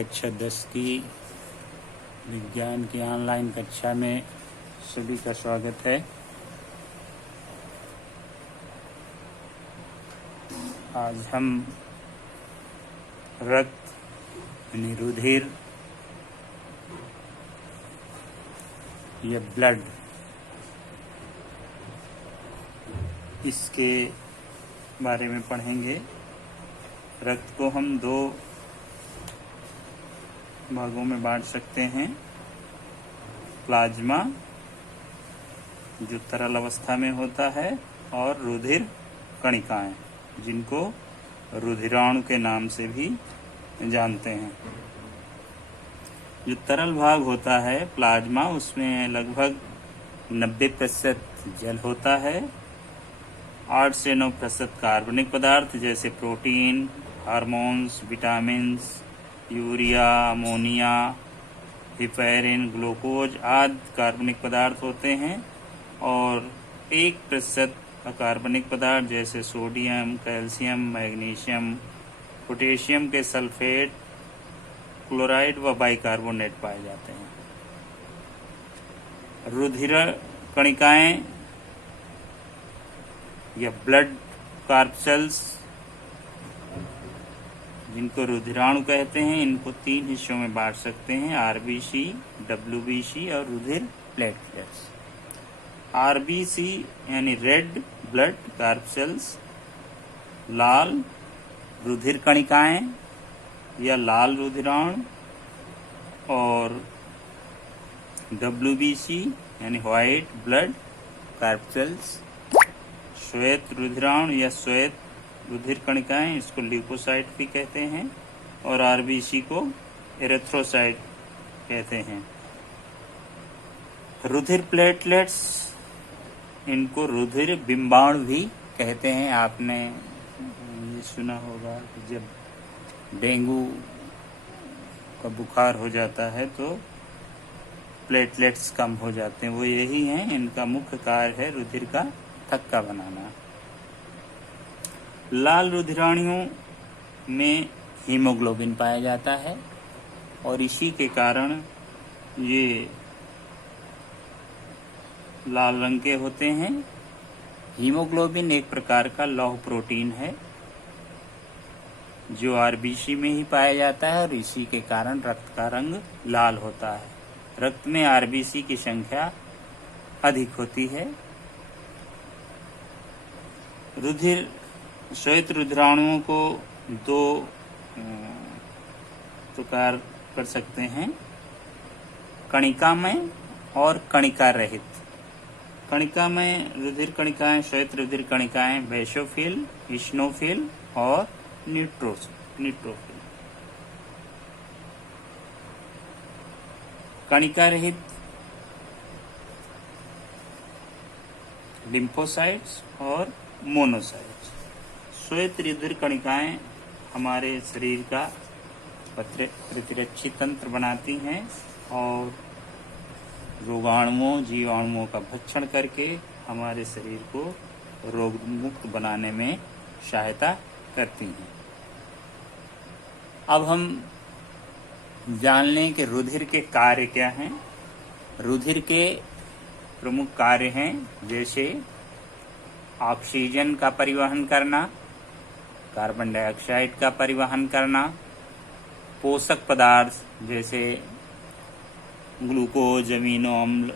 कक्षा 10 की विज्ञान की ऑनलाइन कक्षा में सभी का स्वागत है। आज हम रक्त यानी रुधिर या ब्लड इसके बारे में पढ़ेंगे। रक्त को हम दो भागों में बांट सकते हैं। प्लाज्मा जो तरल अवस्था में होता है और रुधिर कणिकाएं जिनको रुधिराणु के नाम से भी जानते हैं। जो तरल भाग होता है प्लाज्मा, उसमें लगभग 90% जल होता है। 8 से 9% कार्बनिक पदार्थ जैसे protein, hormones, vitamins, urea, ammonia, heparin, glucose आदि कार्बनिक पदार्थ होते हैं। और 1% अकार्बनिक पदार्थ जैसे सोडियम, कैल्शियम, मैग्नीशियम, पोटेशियम के सल्फेट, क्लोराइड व बाइकार्बोनेट पाए जाते हैं। रुधिर कणिकाएं या ब्लड कार्पसेल्स जिनको रुधिराणु कहते हैं, इनको 3 हिस्सों में बांट सकते हैं: आरबीसी, डब्ल्यूबीसी और रुधिर प्लेटलेट्स। आरबीसी यानी रेड ब्लड कार्पसेल्स, लाल रुधिर कणिकाएं या लाल रुधिराणु, और डब्ल्यूबीसी यानी व्हाइट ब्लड कार्पसेल्स, श्वेत रुधिराणु या श्वेत रुधिर कणिकाएं, इसको ल्यूकोसाइट भी कहते हैं, और आरबीसी को एरिथ्रोसाइट कहते हैं। रुधिर प्लेटलेट्स, इनको रुधिर बिंबाणु भी कहते हैं। आपने ये सुना होगा कि जब डेंगू का बुखार हो जाता है तो प्लेटलेट्स कम हो जाते हैं, वो यही हैं। इनका मुख्य कार्य है रुधिर का थक्का बनाना। लाल रुधिराणुओं में हीमोग्लोबिन पाया जाता है और इसी के कारण ये लाल रंग के होते हैं। हीमोग्लोबिन एक प्रकार का लौह प्रोटीन है जो आरबीसी में ही पाया जाता है और इसी के कारण रक्त का रंग लाल होता है। रक्त में आरबीसी की संख्या अधिक होती है। रुधिर श्वेत रुधिराणुओं को 2 प्रकार कर सकते हैं: कणिकामय और कणिका रहित। कणिकामय रुधिर कणिकाएं, श्वेत रुधिर कणिकाएं बेसोफिल, इस्नोफिल और न्यूट्रोफिल। कणिका रहित लिम्फोसाइट्स और मोनोसाइट्स। श्वेत रुधिर कणिकाएं हमारे शरीर का प्रतिरक्षी तंत्र बनाती हैं और रोगाणुओं, जीवाणुओं का भक्षण करके हमारे शरीर को रोग मुक्त बनाने में सहायता करती हैं। अब हम जान लें कि रुधिर के कार्य क्या हैं। रुधिर के प्रमुख कार्य हैं जैसे ऑक्सीजन का परिवहन करना, कार्बन डाइऑक्साइड का परिवहन करना, पोषक पदार्थ जैसे ग्लूकोज, अमीनो अम्ल,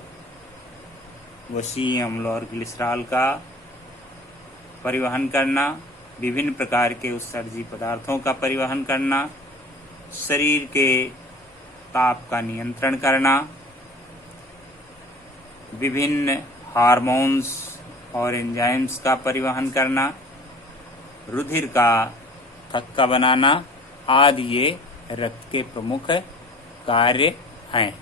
वसीय अम्ल और ग्लिसरॉल का परिवहन करना, विभिन्न प्रकार के उत्सर्जी पदार्थों का परिवहन करना, शरीर के ताप का नियंत्रण करना, विभिन्न हार्मोन्स और एंजाइम्स का परिवहन करना, रुधिर का थक्का बनाना आदि ये रक्त के प्रमुख कार्य हैं।